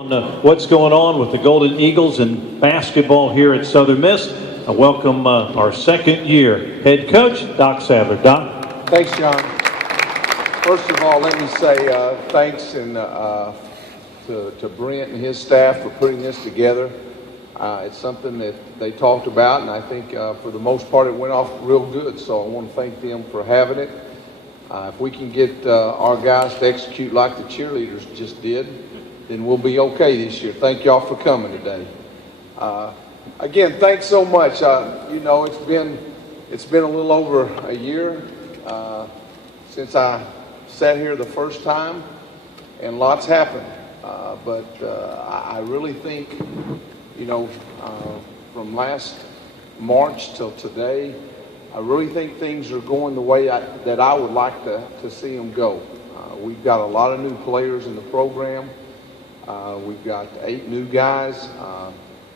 What's going on with the Golden Eagles in basketball here at Southern Miss. I welcome our second year head coach, Doc Sadler. Doc. Thanks, John. First of all, let me say thanks to Brent and his staff for putting this together. It's something that they talked about, and I think for the most part it went off real good, so I want to thank them for having it. If we can get our guys to execute like the cheerleaders just did, then we'll be okay this year. Thank y'all for coming today. Again, thanks so much. It's been a little over a year since I sat here the first time, and lots happened. But I really think, from last March till today, I really think things are going the way that I would like to see them go. We've got a lot of new players in the program. We've got 8 new guys. I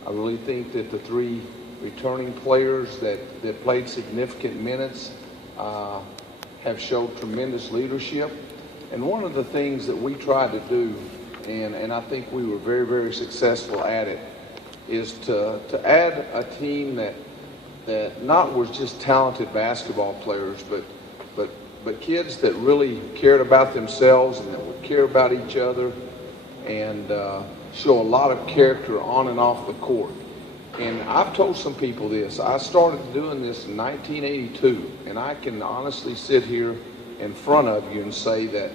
really think that the 3 returning players that played significant minutes have showed tremendous leadership. And one of the things that we tried to do, and I think we were very, very successful at it, is to add a team that not was just talented basketball players, but kids that really cared about themselves and that would care about each other and show a lot of character on and off the court. And I've told some people this. I started doing this in 1982, and I can honestly sit here in front of you and say that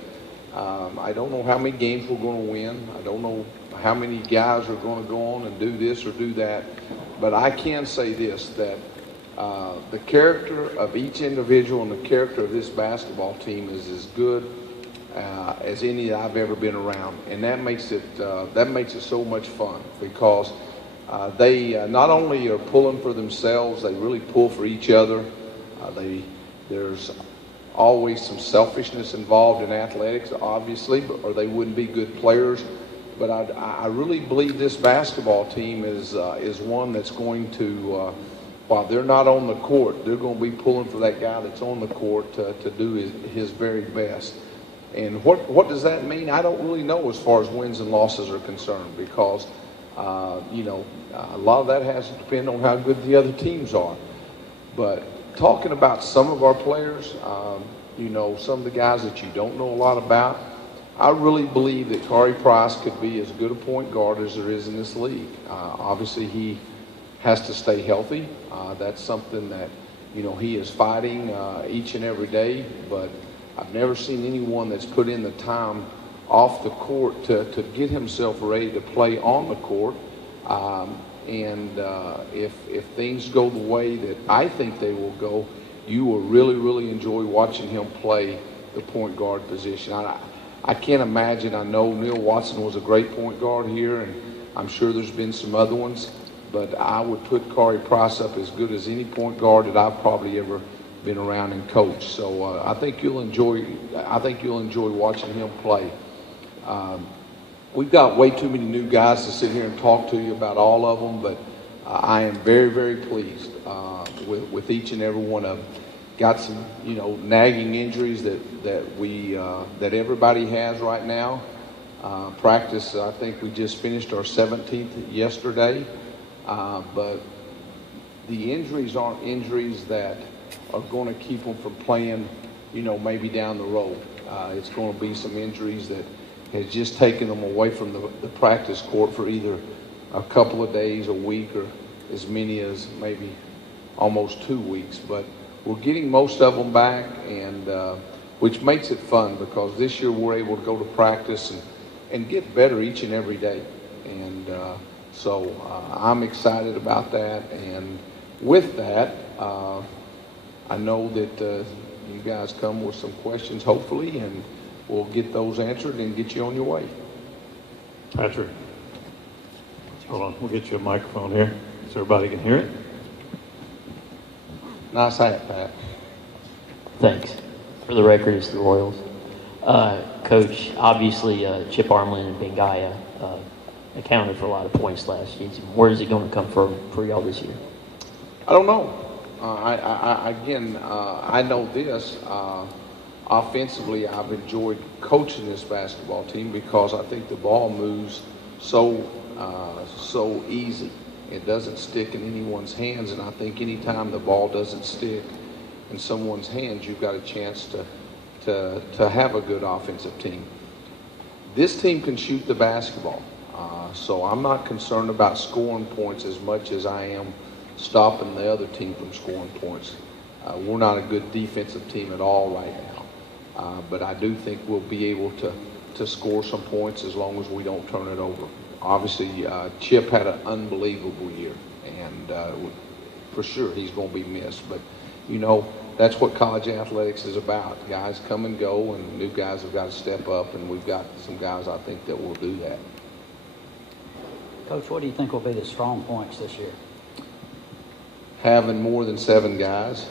I don't know how many games we're going to win. I don't know how many guys are going to go on and do this or do that. But I can say this, that the character of each individual and the character of this basketball team is as good as any that I've ever been around, and that makes it so much fun because they not only are pulling for themselves, they really pull for each other. There's always some selfishness involved in athletics, obviously, or they wouldn't be good players. But I really believe this basketball team is one that's going to, while they're not on the court, they're going to be pulling for that guy that's on the court to do his very best. And what does that mean? I don't really know as far as wins and losses are concerned because, a lot of that has to depend on how good the other teams are. But talking about some of our players, some of the guys that you don't know a lot about, I really believe that Corey Price could be as good a point guard as there is in this league. Obviously, he has to stay healthy. That's something that, he is fighting each and every day, but I've never seen anyone that's put in the time off the court to get himself ready to play on the court. If things go the way that I think they will go, you will really, really enjoy watching him play the point guard position. I can't imagine. I know Neil Watson was a great point guard here, and I'm sure there's been some other ones, but I would put Corey Price up as good as any point guard that I've probably ever been around and coached. So I think you'll enjoy watching him play. We've got way too many new guys to sit here and talk to you about all of them, but I am very, very pleased with each and every one of them. Got some, nagging injuries that everybody has right now. Practice, I think we just finished our 17th yesterday, but the injuries aren't injuries that are going to keep them from playing, maybe down the road. It's going to be some injuries that has just taken them away from the practice court for either a couple of days, a week, or as many as maybe almost 2 weeks. But we're getting most of them back, and which makes it fun because this year we're able to go to practice and get better each and every day. And so I'm excited about that. And with that, I know that you guys come with some questions, hopefully, and we'll get those answered and get you on your way. Patrick, hold on. We'll get you a microphone here so everybody can hear it. Nice hat, Pat. Thanks. For the record, it's the Royals. Coach, obviously Chip Armlin and Bengaya accounted for a lot of points last season. Where is it going to come from for y'all this year? I don't know. I know this. Offensively, I've enjoyed coaching this basketball team because I think the ball moves so easy. It doesn't stick in anyone's hands, and I think anytime the ball doesn't stick in someone's hands, you've got a chance to have a good offensive team. This team can shoot the basketball, so I'm not concerned about scoring points as much as I am stopping the other team from scoring points. We're not a good defensive team at all right now, but I do think we'll be able to score some points as long as we don't turn it over. Obviously, Chip had an unbelievable year, and for sure he's going to be missed. But, you know, that's what college athletics is about. Guys come and go, and new guys have got to step up, and we've got some guys, I think, that will do that. Coach, what do you think will be the strong points this year? Having more than 7 guys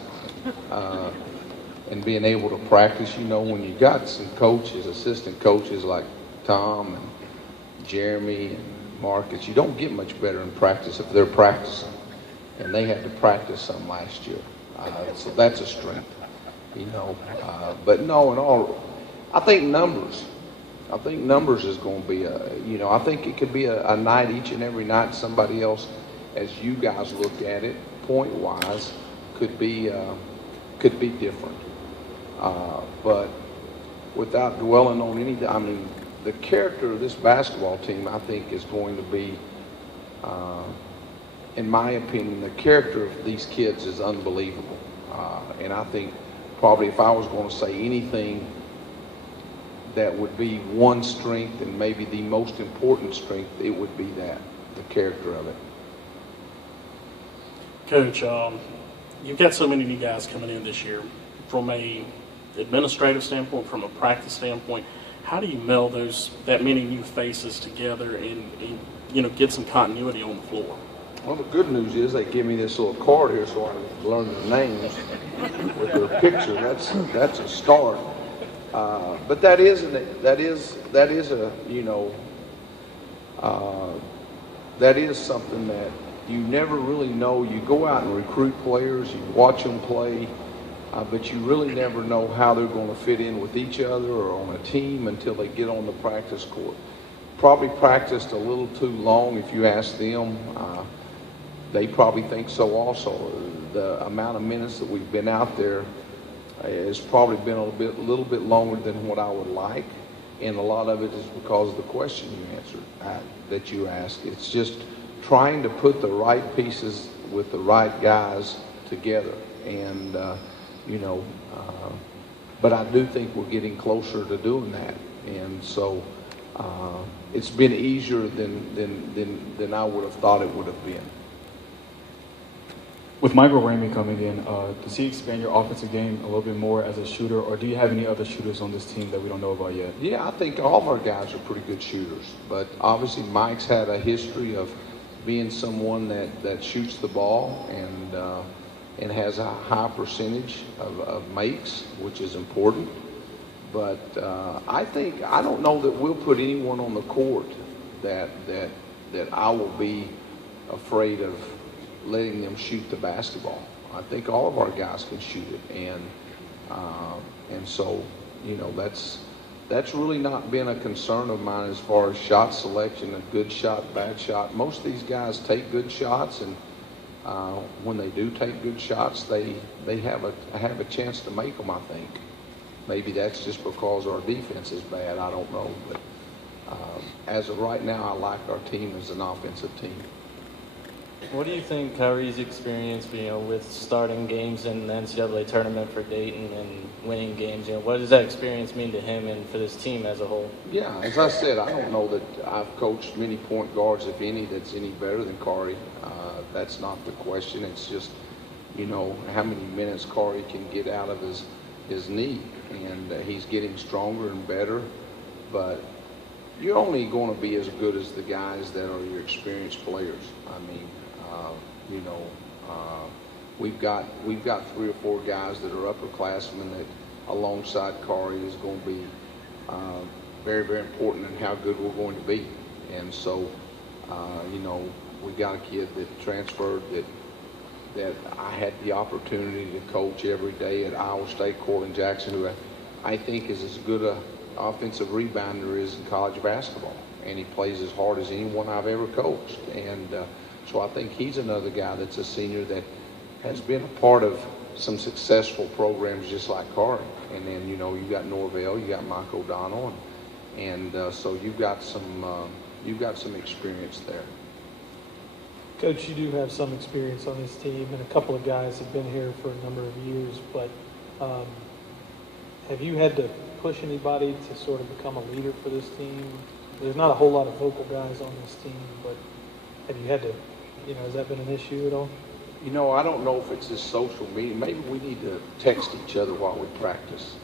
and being able to practice. You know, when you got some coaches, assistant coaches like Tom and Jeremy and Marcus, you don't get much better in practice if they're practicing. And they had to practice some last year. So that's a strength, you know. But no, in all, I think numbers. I think numbers is going to be I think it could be a night each and every night. Somebody else, as you guys look at it, point-wise, could be different. But without dwelling on anything, I mean, the character of this basketball team, I think, is going to be, in my opinion, the character of these kids is unbelievable. And I think probably if I was going to say anything that would be one strength and maybe the most important strength, it would be that, the character of it. Coach, you've got so many new guys coming in this year. From a administrative standpoint, from a practice standpoint, how do you meld that many new faces together and get some continuity on the floor? Well, the good news is they give me this little card here so I can learn their names with their picture. That's a start. But that is something that you never really know. You go out and recruit players, you watch them play, but you really never know how they're going to fit in with each other or on a team until they get on the practice court. Probably practiced a little too long if you ask them. They probably think so also. The amount of minutes that we've been out there has probably been a little bit longer than what I would like, and a lot of it is because of the question you answered, that you asked. It's just trying to put the right pieces with the right guys together, and but I do think we're getting closer to doing that, and so it's been easier than I would have thought it would have been. With Michael Ramey coming in, does he expand your offensive game a little bit more as a shooter, or do you have any other shooters on this team that we don't know about yet? Yeah, I think all of our guys are pretty good shooters, but obviously Mike's had a history of being someone that shoots the ball and has a high percentage of makes, which is important. But I don't know that we'll put anyone on the court that I will be afraid of letting them shoot the basketball. I think all of our guys can shoot it, and so that's really not been a concern of mine as far as shot selection, a good shot, bad shot. Most of these guys take good shots, and when they do take good shots, they have a chance to make them. I think maybe that's just because our defense is bad. I don't know, but as of right now, I like our team as an offensive team. What do you think Kyrie's experience, with starting games in the NCAA tournament for Dayton and winning games, what does that experience mean to him and for this team as a whole? Yeah, as I said, I don't know that I've coached many point guards, if any, that's any better than Kari. That's not the question. It's just, how many minutes Kari can get out of his knee, and he's getting stronger and better. But you're only going to be as good as the guys that are your experienced players. I mean, we've got 3 or 4 guys that are upperclassmen that, alongside Kari, is going to be very, very important in how good we're going to be. And so, we got a kid that transferred that I had the opportunity to coach every day at Iowa State, Corlin Jackson, who I think is as good a offensive rebounder is in college basketball. and he plays as hard as anyone I've ever coached. And so I think he's another guy that's a senior that has been a part of some successful programs just like Carter. And then, you know, you got Norvell, you got Mike O'Donnell, and so you've got some experience there. Coach, you do have some experience on this team, and a couple of guys have been here for a number of years, but have you had to push anybody to sort of become a leader for this team? There's not a whole lot of vocal guys on this team, but have you had to, you know, has that been an issue at all? You know, I don't know if it's this social media. Maybe we need to text each other while we practice.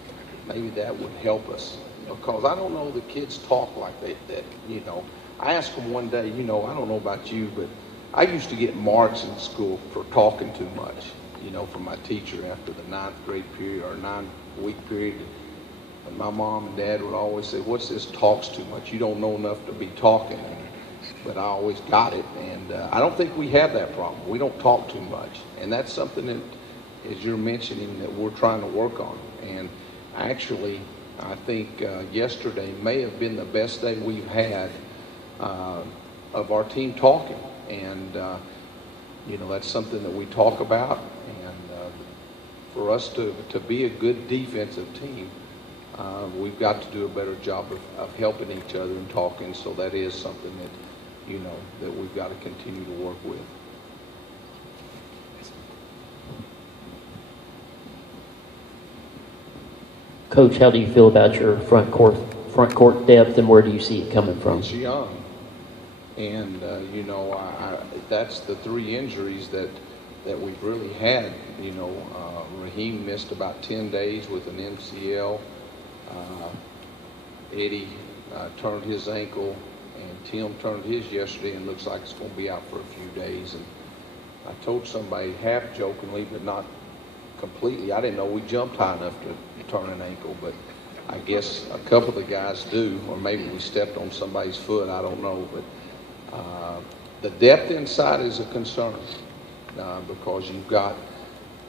Maybe that would help us, because I don't know the kids talk like that, you know. I asked them one day, you know, I don't know about you, but I used to get marks in school for talking too much, you know, from my teacher after the 9th grade period or 9-week period. And my mom and dad would always say, what's this talks too much? You don't know enough to be talking. But I always got it. And I don't think we have that problem. We don't talk too much. And that's something that, as you're mentioning, that we're trying to work on. And actually, I think yesterday may have been the best day we've had of our team talking. And, you know, that's something that we talk about. And for us to be a good defensive team, we've got to do a better job of helping each other and talking. So that is something that, you know, that we've got to continue to work with. Coach, how do you feel about your front court depth, and where do you see it coming from? It's young. And, you know, that's the 3 injuries that we've really had. You know, Raheem missed about 10 days with an MCL. Eddie turned his ankle, and Tim turned his yesterday, and looks like it's going to be out for a few days. And I told somebody half jokingly, but not completely, I didn't know we jumped high enough to turn an ankle, but I guess a couple of the guys do, or maybe we stepped on somebody's foot, I don't know. But the depth inside is a concern because you've got,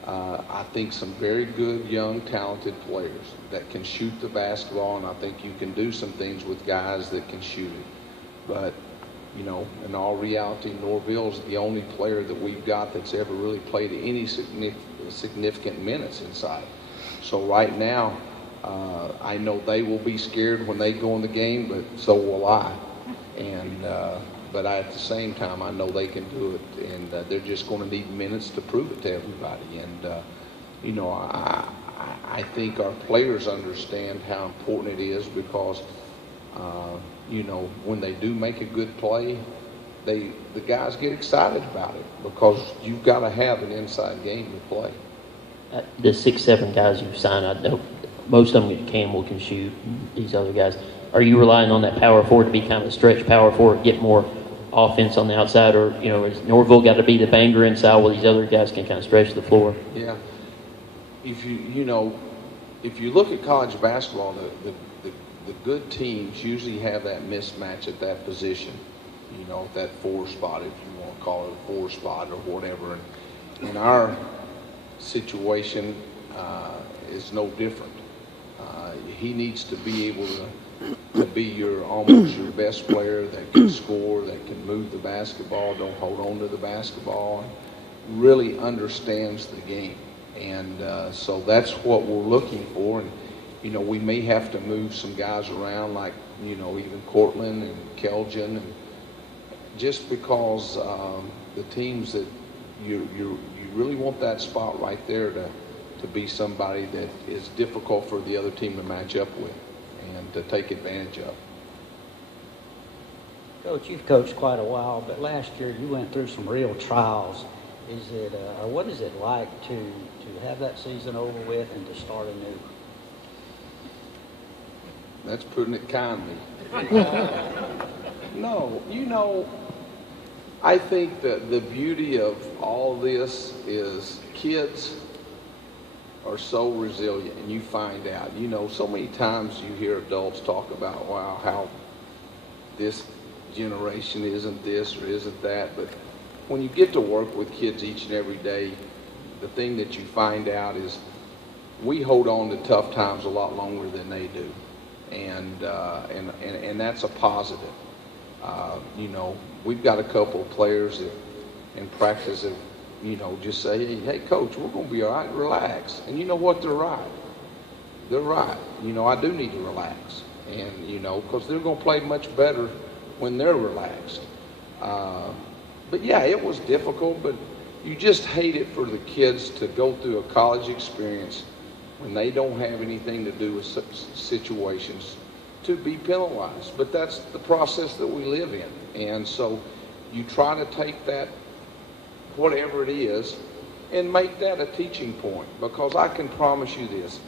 I think, some very good, young, talented players that can shoot the basketball, and I think you can do some things with guys that can shoot it. But, you know, in all reality, Norville's the only player that we've got that's ever really played any significant minutes inside. So right now, I know they will be scared when they go in the game, but so will I. And but at the same time, I know they can do it, and they're just going to need minutes to prove it to everybody. And you know, I think our players understand how important it is because you know, when they do make a good play, the guys get excited about it because you've got to have an inside game to play. The 6-7 guys you've signed, I know most of them Campbell can shoot. These other guys, are you relying on that power forward to be kind of a stretch power forward, get more offense on the outside, or you know, is Norville got to be the banger inside while these other guys can kind of stretch the floor? Yeah. If you know, if you look at college basketball, the good teams usually have that mismatch at that position. You know, that 4 spot, if you want to call it a 4 spot or whatever. And in our situation, is no different. He needs to be able to be almost your best player that can score, that can move the basketball, don't hold on to the basketball, and really understands the game. And so that's what we're looking for. And you know, we may have to move some guys around, like, you know, even Cortland and Keljan, and just because the teams that you really want that spot right there to be somebody that is difficult for the other team to match up with and to take advantage of. Coach, you've coached quite a while, but last year you went through some real trials. Is it, or what is it like to have that season over with and to start anew? That's putting it kindly. No, you know, I think that the beauty of all this is kids are so resilient, and you find out, you know, so many times you hear adults talk about, wow, how this generation isn't this or isn't that, but when you get to work with kids each and every day, the thing that you find out is we hold on to tough times a lot longer than they do, and that's a positive. You know, we've got a couple of players that in practice that, you know, just say, hey, coach, we're going to be all right, relax. And you know what? They're right. They're right. You know, I do need to relax. And, you know, because they're going to play much better when they're relaxed. But, yeah, it was difficult, but you just hate it for the kids to go through a college experience when they don't have anything to do with situations to be penalized. But that's the process that we live in. And so you try to take that, whatever it is, and make that a teaching point. Because I can promise you this,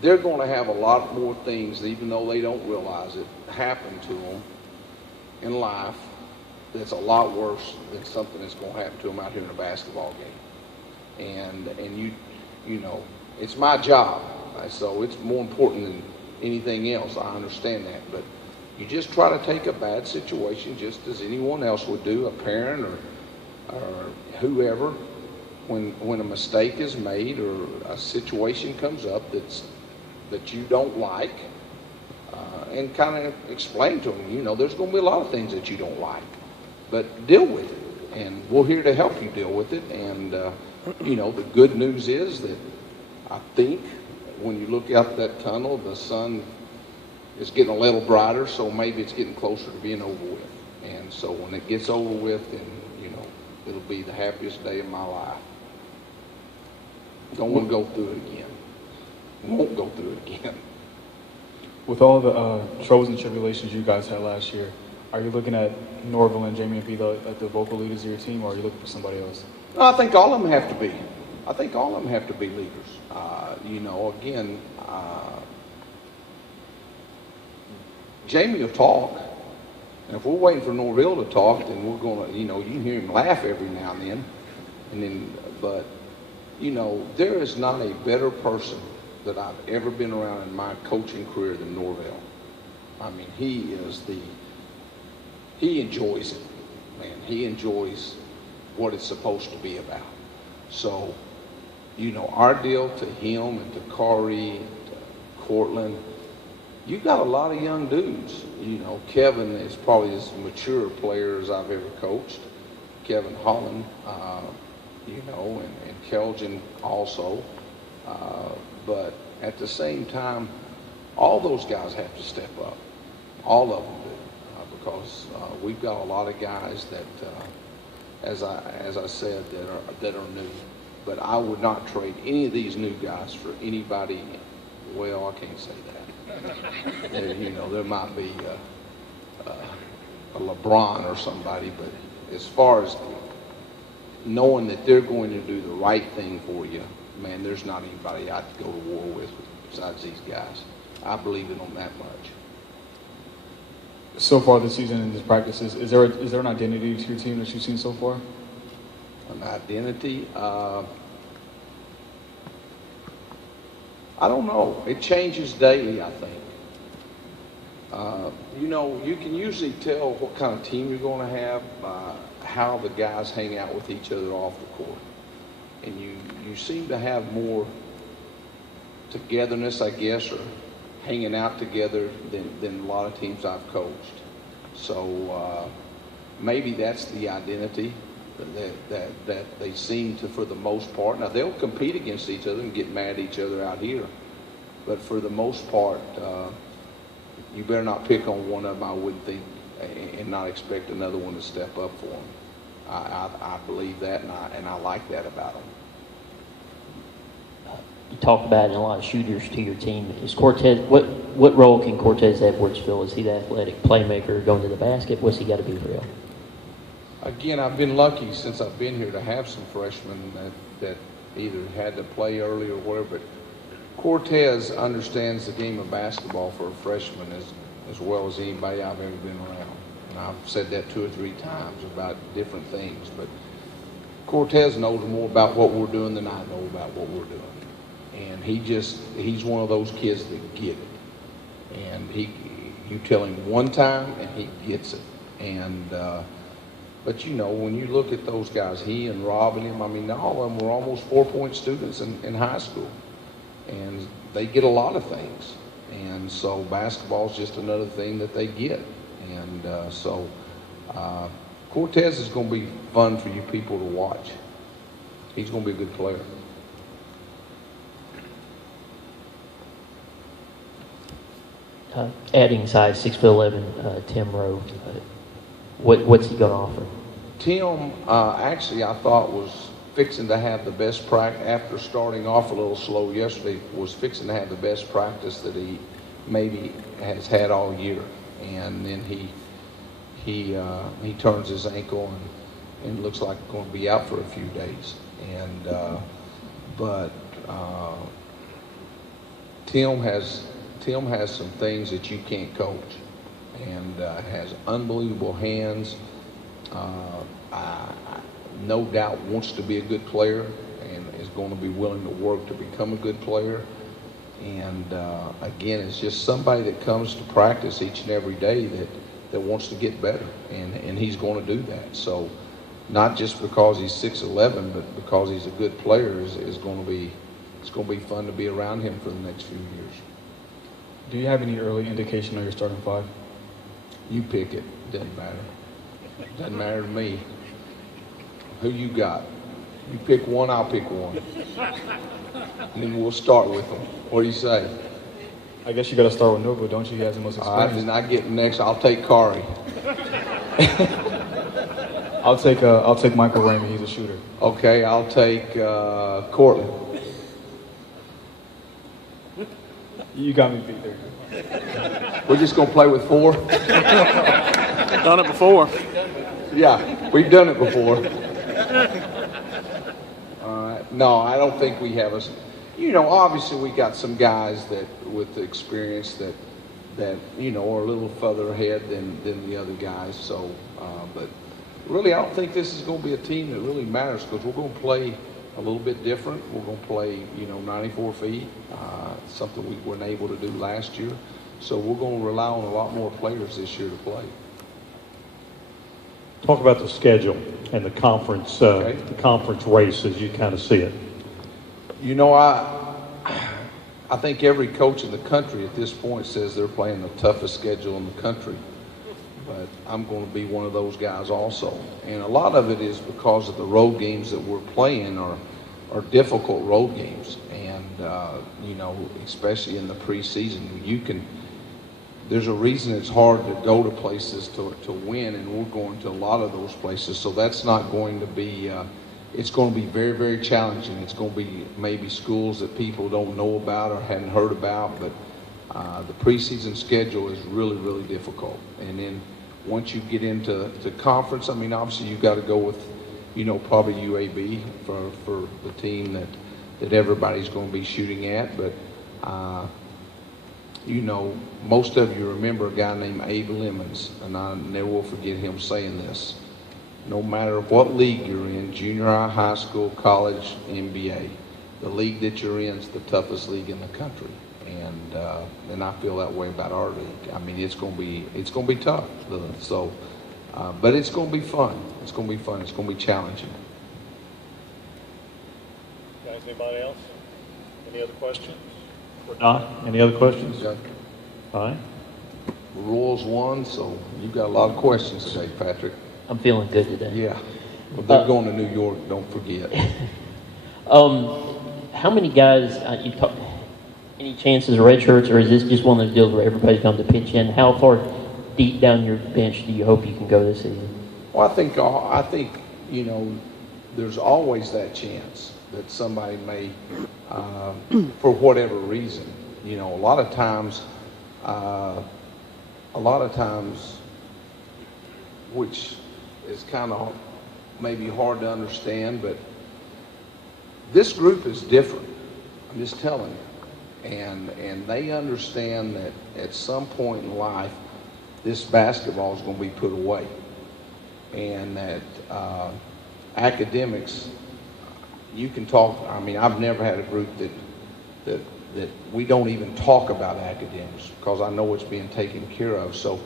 they're going to have a lot more things, even though they don't realize it, happen to them in life that's a lot worse than something that's going to happen to them out here in a basketball game. And you know, it's my job, so it's more important than anything else. I understand that, but you just try to take a bad situation just as anyone else would do, a parent or whoever, when a mistake is made or a situation comes up that you don't like, and kind of explain to them, you know, there's going to be a lot of things that you don't like, but deal with it, and we're here to help you deal with it. And you know, the good news is that I think when you look out that tunnel, the sun is getting a little brighter, so maybe it's getting closer to being over with. And so when it gets over with, then, you know, it'll be the happiest day of my life. Don't want to go through it again. Won't go through it again. With all the troubles and tribulations you guys had last year, are you looking at Norville and Jamie and P like the vocal leaders of your team, or are you looking for somebody else? No, I think all of them have to be. I think all of them have to be leaders. You know, again, Jamie will talk. And if we're waiting for Norville to talk, then we're going to, you know, you can hear him laugh every now and then. But, you know, there is not a better person that I've ever been around in my coaching career than Norville. I mean, he enjoys it, man. He enjoys what it's supposed to be about. So, you know, our deal to him and to Corey and to Cortland, you got a lot of young dudes. You know, Kevin is probably as mature a player as I've ever coached. Kevin Holland, you know, and Kelvin also. But at the same time, all those guys have to step up. All of them do, because we've got a lot of guys that, as I said, that are new. But I would not trade any of these new guys for anybody. Well, I can't say that. You know, there might be a LeBron or somebody, but as far as knowing that they're going to do the right thing for you, man, there's not anybody I'd go to war with besides these guys. I believe in them that much. So far this season in these practices, is there an identity to your team that you've seen so far? An identity? I don't know. It changes daily, I think. You know, you can usually tell what kind of team you're going to have by how the guys hang out with each other off the court. And you seem to have more togetherness, I guess, or hanging out together than a lot of teams I've coached. So maybe that's the identity that they seem to, for the most part. Now, they'll compete against each other and get mad at each other out here. But for the most part, you better not pick on one of them, I wouldn't think, and not expect another one to step up for them. I believe that, and I like that about them. You talked about a lot of shooters to your team. Is Cortez, what role can Cortez Edwards fill? Is he the athletic playmaker going to the basket? What's he got to be for you? Again, I've been lucky since I've been here to have some freshmen that either had to play early or whatever. But Cortez understands the game of basketball for a freshman as well as anybody I've ever been around. And I've said that 2 or 3 times about different things. But Cortez knows more about what we're doing than I know about what we're doing. And he's one of those kids that get it. And you tell him one time and he gets it. And but you know, when you look at those guys, he and Rob and him, I mean, all of them were almost 4-point students in high school. And they get a lot of things. And so basketball is just another thing that they get. And Cortez is going to be fun for you people to watch. He's going to be a good player. Adding size, 6'11", Tim Rowe. What's he going to offer? Tim, actually, I thought was fixing to have the best practice after starting off a little slow yesterday. Was fixing to have the best practice that he maybe has had all year, and then he turns his ankle and looks like going to be out for a few days. And but Tim has some things that you can't coach, and has unbelievable hands. No doubt wants to be a good player and is going to be willing to work to become a good player. And again, it's just somebody that comes to practice each and every day that wants to get better, and he's going to do that. So not just because he's 6'11", but because he's a good player is going to be, it's going to be fun to be around him for the next few years. Do you have any early indication on your starting five? You pick it. Doesn't matter. Doesn't matter to me. Who you got? You pick one, I'll pick one. And then we'll start with them. What do you say? I guess you got to start with Nova, don't you? He has the most All right, experience. then I get next. I'll take Kari. I'll take Michael Ramey. He's a shooter. Okay, I'll take Cortland. You got me beat there. We're just going to play with 4? Done it before. Yeah, we've done it before. All right. No, I don't think we have obviously we got some guys that with the experience that are a little further ahead than the other guys. So, but really, I don't think this is going to be a team that really matters, because we're going to play a little bit different. We're going to play, 94 feet, something we weren't able to do last year. So we're going to rely on a lot more players this year to play. Talk about the schedule and the conference race as you kind of see it. I think every coach in the country at this point says they're playing the toughest schedule in the country. But I'm going to be one of those guys also. And a lot of it is because of the road games that we're playing are difficult road games. And, especially in the preseason, there's a reason it's hard to go to places to win, and we're going to a lot of those places. So that's not going to be, it's going to be very, very challenging. It's going to be maybe schools that people don't know about or hadn't heard about, but the preseason schedule is really, really difficult. And then once you get into conference, obviously you've got to go with, probably UAB for the team that everybody's going to be shooting at. But, most of you remember a guy named Abe Lemons, and I never will forget him saying this. No matter what league you're in, junior high, high school, college, NBA, the league that you're in is the toughest league in the country. And I feel that way about our league. It's going to be tough. So, but it's going to be fun. It's going to be fun. It's going to be challenging. Guys, anybody else? Any other questions? Don, any other questions? Okay. All right. The Royals won, so you've got a lot of questions today, Patrick. I'm feeling good today. Yeah. But they're going to New York, don't forget. How many guys, any chances of red shirts, or is this just one of those deals where everybody's going to pitch in? How far deep down your bench do you hope you can go this season? Well, I think there's always that chance that somebody may, for whatever reason, a lot of times, which is kind of maybe hard to understand, but this group is different. I'm just telling you. And they understand that at some point in life, this basketball is going to be put away. And that academics, you can talk, I've never had a group that we don't even talk about academics, because I know it's being taken care of. So,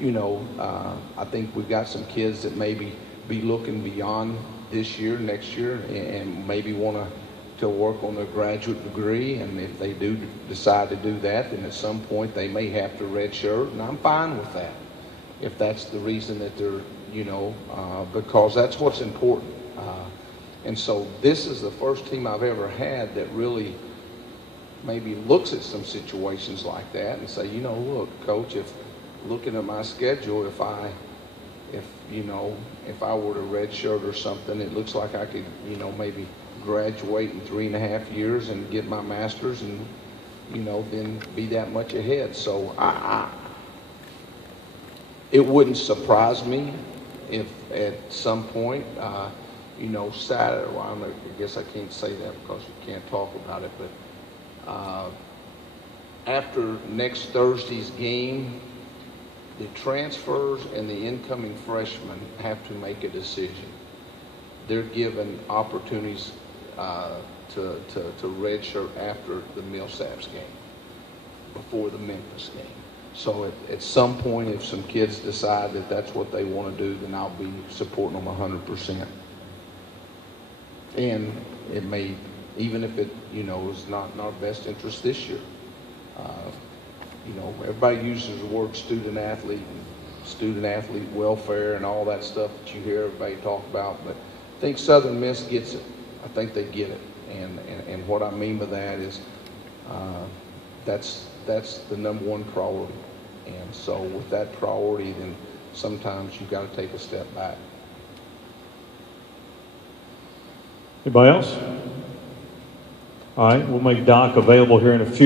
I think we've got some kids that maybe be looking beyond this year, next year, and maybe want to work on their graduate degree. And if they do decide to do that, then at some point they may have to redshirt, and I'm fine with that. if that's the reason that they're, because that's what's important. And so this is the first team I've ever had that really maybe looks at some situations like that and say, look, Coach, if looking at my schedule, if I were to redshirt or something, it looks like I could, maybe graduate in 3.5 years and get my master's and, then be that much ahead. So it wouldn't surprise me if at some point, Sadler, well, I guess I can't say that because you can't talk about it, but after next Thursday's game, the transfers and the incoming freshmen have to make a decision. They're given opportunities to redshirt after the Millsaps game, before the Memphis game. So at some point, if some kids decide that that's what they want to do, then I'll be supporting them 100%. And it may, even if it, is not in our best interest this year. Everybody uses the word student athlete welfare and all that stuff that you hear everybody talk about, but I think Southern Miss gets it. I think they get it. And what I mean by that is that's the number one priority. And so with that priority, then sometimes you've got to take a step back. Anybody else? All right, we'll make Doc available here in a few.